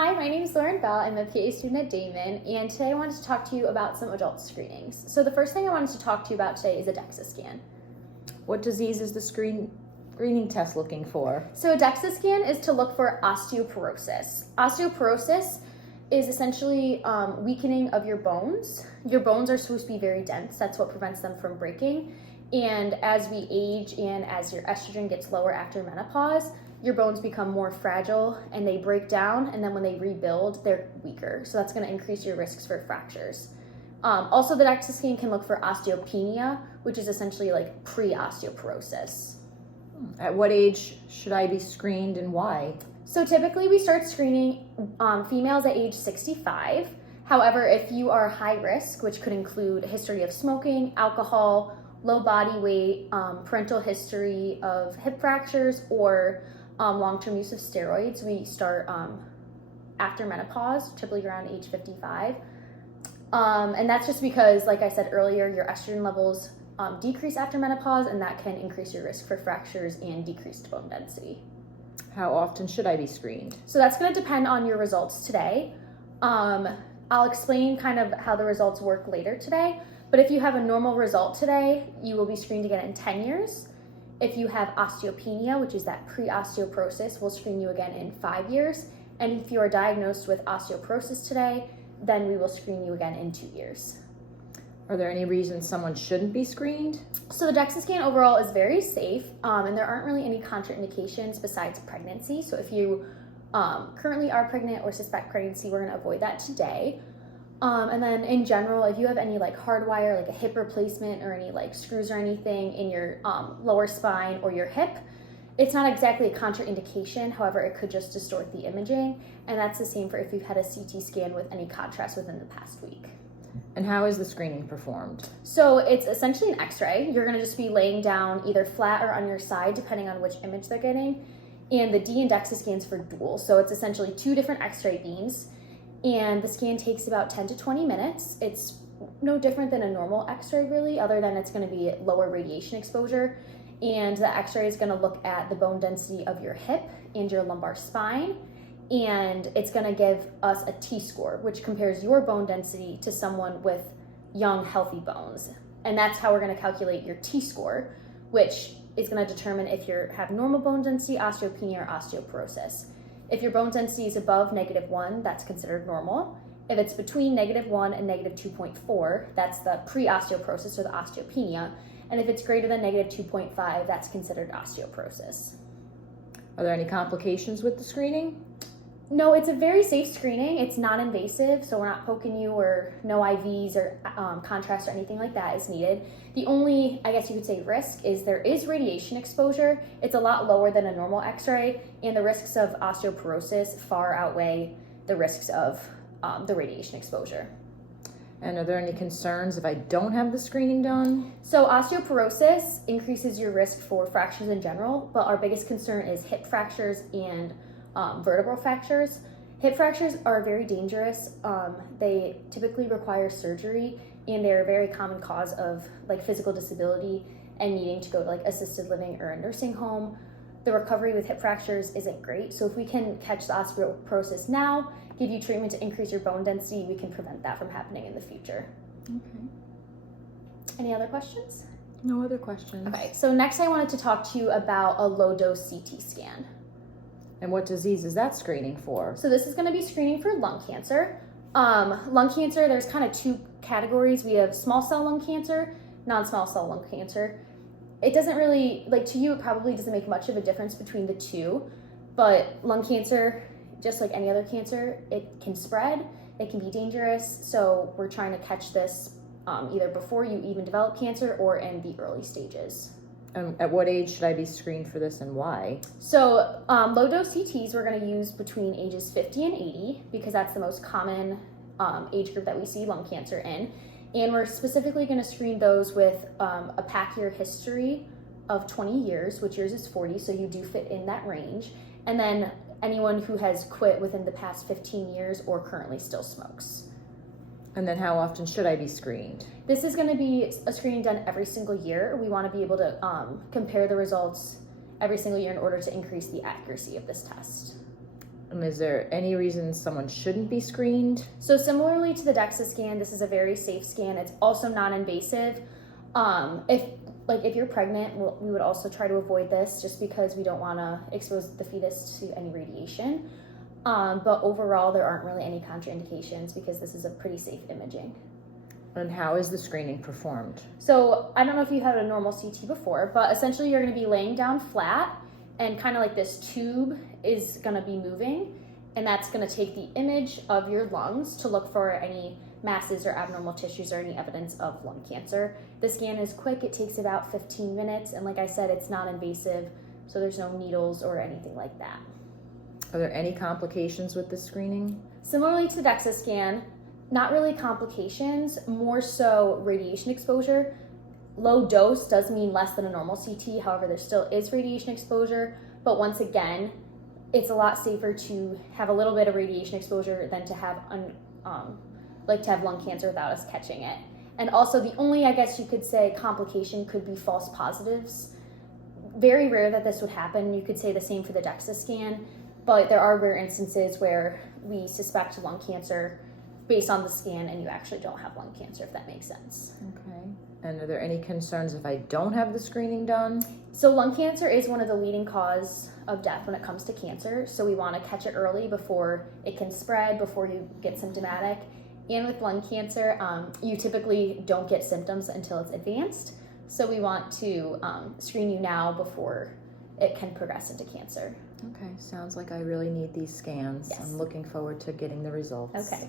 Hi, my name is Lauren Bell. I'm a PA student at Damon, and today I wanted to talk to you about some adult screenings. So the first thing I wanted to talk to you about today is a DEXA scan. What disease is the screening test looking for? So a DEXA scan is to look for osteoporosis. Osteoporosis is essentially weakening of your bones. Your bones are supposed to be very dense. That's what prevents them from breaking. And as we age and as your estrogen gets lower after menopause, your bones become more fragile and they break down, and then when they rebuild, they're weaker. So that's going to increase your risks for fractures. Also, the DEXA scan can look for osteopenia, which is essentially like pre-osteoporosis. At what age should I be screened and why? So typically we start screening females at age 65. However, if you are high risk, which could include a history of smoking, alcohol, low body weight, parental history of hip fractures, or long-term use of steroids, we start after menopause, typically around age 55. And that's just because, like I said earlier, your estrogen levels decrease after menopause, and that can increase your risk for fractures and decreased bone density. How often should I be screened? So that's going to depend on your results today. I'll explain kind of how the results work later today, but if you have a normal result today, you will be screened again in 10 years. If you have osteopenia, which is that pre-osteoporosis, we'll screen you again in 5 years. And if you are diagnosed with osteoporosis today, then we will screen you again in 2 years. Are there any reasons someone shouldn't be screened? So the DEXA scan overall is very safe, and there aren't really any contraindications besides pregnancy. So if you currently are pregnant or suspect pregnancy, we're going to avoid that today. And then in general, if you have any like hardwire, like a hip replacement or any like screws or anything in your lower spine or your hip, it's not exactly a contraindication. However, it could just distort the imaging. And that's the same for if you've had a CT scan with any contrast within the past week. And how is the screening performed? So it's essentially an x-ray. You're gonna just be laying down either flat or on your side, depending on which image they're getting. And the D in DEXA stands for dual. So it's essentially 2 different x-ray beams. And the scan takes about 10 to 20 minutes. It's no different than a normal x-ray really, other than it's gonna be lower radiation exposure. And the x-ray is gonna look at the bone density of your hip and your lumbar spine. And it's gonna give us a T-score, which compares your bone density to someone with young, healthy bones. And that's how we're gonna calculate your T-score, which is gonna determine if you have normal bone density, osteopenia, or osteoporosis. If your bone density is above -1, that's considered normal. If it's between -1 and -2.4, that's the pre-osteoporosis or the osteopenia. And if it's greater than -2.5, that's considered osteoporosis. Are there any complications with the screening? No, it's a very safe screening. It's non-invasive, so we're not poking you, or no IVs or contrast or anything like that is needed. The only, I guess you could say, risk is there is radiation exposure. It's a lot lower than a normal x-ray, and the risks of osteoporosis far outweigh the risks of the radiation exposure. And are there any concerns if I don't have the screening done? So osteoporosis increases your risk for fractures in general, but our biggest concern is hip fractures and vertebral fractures. Hip fractures are very dangerous. They typically require surgery, and they're a very common cause of like physical disability and needing to go to like assisted living or a nursing home. The recovery with hip fractures isn't great. So if we can catch the osteoporosis now, give you treatment to increase your bone density, we can prevent that from happening in the future. Okay. Any other questions? No other questions. Okay, so next I wanted to talk to you about a low-dose CT scan. And what disease is that screening for? So this is going to be screening for lung cancer. Lung cancer, there's kind of 2 categories. We have small cell lung cancer, non-small cell lung cancer. It doesn't really, like to you, it probably doesn't make much of a difference between the 2, but lung cancer, just like any other cancer, it can spread, it can be dangerous. So we're trying to catch this either before you even develop cancer or in the early stages. At what age should I be screened for this and why? So low-dose CTs we're going to use between ages 50 and 80 because that's the most common age group that we see lung cancer in. And we're specifically going to screen those with a pack year history of 20 years, which yours is 40, so you do fit in that range. And then anyone who has quit within the past 15 years or currently still smokes. And then how often should I be screened? This is going to be a screening done every single year. We want to be able to compare the results every single year in order to increase the accuracy of this test. Is there any reason someone shouldn't be screened? So similarly to the DEXA scan, this is a very safe scan. It's also non-invasive. If you're pregnant, we would also try to avoid this just because we don't want to expose the fetus to any radiation. But overall, there aren't really any contraindications because this is a pretty safe imaging. And how is the screening performed? So I don't know if you had a normal CT before, but essentially you're going to be laying down flat and kind of like this tube is going to be moving, and that's going to take the image of your lungs to look for any masses or abnormal tissues or any evidence of lung cancer. The scan is quick. It takes about 15 minutes, and like I said, it's not invasive, so there's no needles or anything like that. Are there any complications with this screening? Similarly to the DEXA scan, not really complications, more so radiation exposure. Low dose does mean less than a normal CT, however, there still is radiation exposure, but once again, it's a lot safer to have a little bit of radiation exposure than to have lung cancer without us catching it. And also the only, I guess you could say, complication could be false positives. Very rare that this would happen. You could say the same for the DEXA scan, but there are rare instances where we suspect lung cancer based on the scan and you actually don't have lung cancer, if that makes sense. Okay. And are there any concerns if I don't have the screening done? So lung cancer is one of the leading cause of death when it comes to cancer. So we want to catch it early before it can spread, before you get symptomatic. And with lung cancer, you typically don't get symptoms until it's advanced. So we want to screen you now before it can progress into cancer. Okay, sounds like I really need these scans. Yes. I'm looking forward to getting the results. Okay.